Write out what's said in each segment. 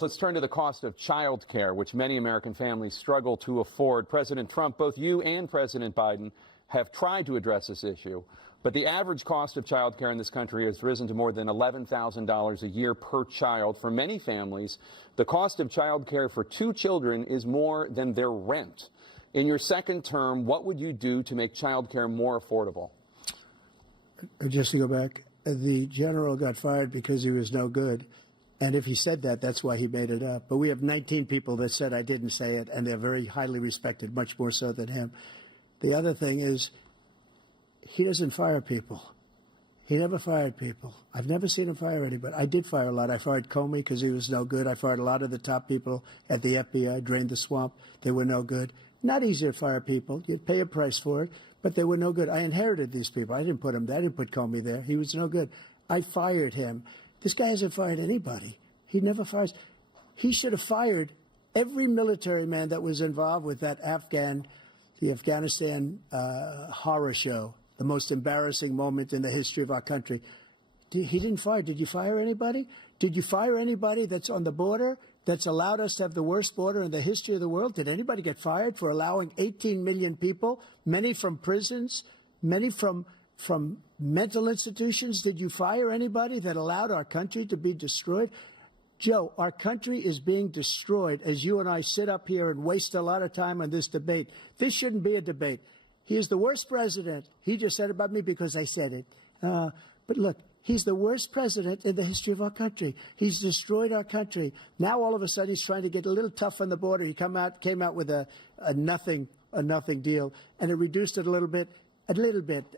Let's turn to the cost of childcare, which many American families struggle to afford. President Trump, both you and President Biden have tried to address this issue, but the average cost of childcare in this country has risen to more than $11,000 a year per child. For many families, the cost of childcare for 2 children is more than their rent. In your second term, what would you do to make childcare more affordable? Just to go back, the general got fired because he was no good. And if he said that, that's why he made it up. But we have 19 people that said I didn't say it, and they're very highly respected, much more so than him. The other thing is, he doesn't fire people. He never fired people. I've never seen him fire anybody. I did fire a lot. I fired Comey because he was no good. I fired a lot of the top people at the FBI, drained the swamp. They were no good. Not easy to fire people. You'd pay a price for it, but they were no good. I inherited these people. I didn't put him there. I didn't put Comey there. He was no good. I fired him. This guy hasn't fired anybody. He never fires. He should have fired every military man that was involved with that the Afghanistan horror show, the most embarrassing moment in the history of our country. He didn't fire. Did you fire anybody? Did you fire anybody that's on the border, that's allowed us to have the worst border in the history of the world? Did anybody get fired for allowing 18 million people, many from prisons, many from mental institutions? Did you fire anybody that allowed our country to be destroyed? Joe, our country is being destroyed as you and I sit up here and waste a lot of time on this debate. This shouldn't be a debate. He is the worst president. He just said about me because I said it. But look, he's the worst president in the history of our country. He's destroyed our country. Now all of a sudden he's trying to get a little tough on the border. He came out with a nothing deal, and it reduced it a little bit,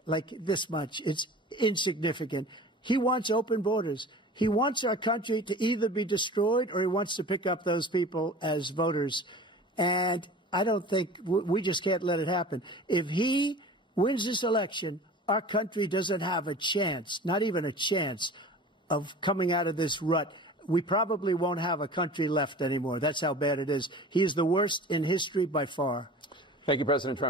like this much. It's insignificant. He wants open borders. He wants our country to either be destroyed or he wants to pick up those people as voters. And I don't think we just can't let it happen. If he wins this election, our country doesn't have a chance, not even a chance, of coming out of this rut. We probably won't have a country left anymore. That's how bad it is. He is the worst in history by far. Thank you, President Trump.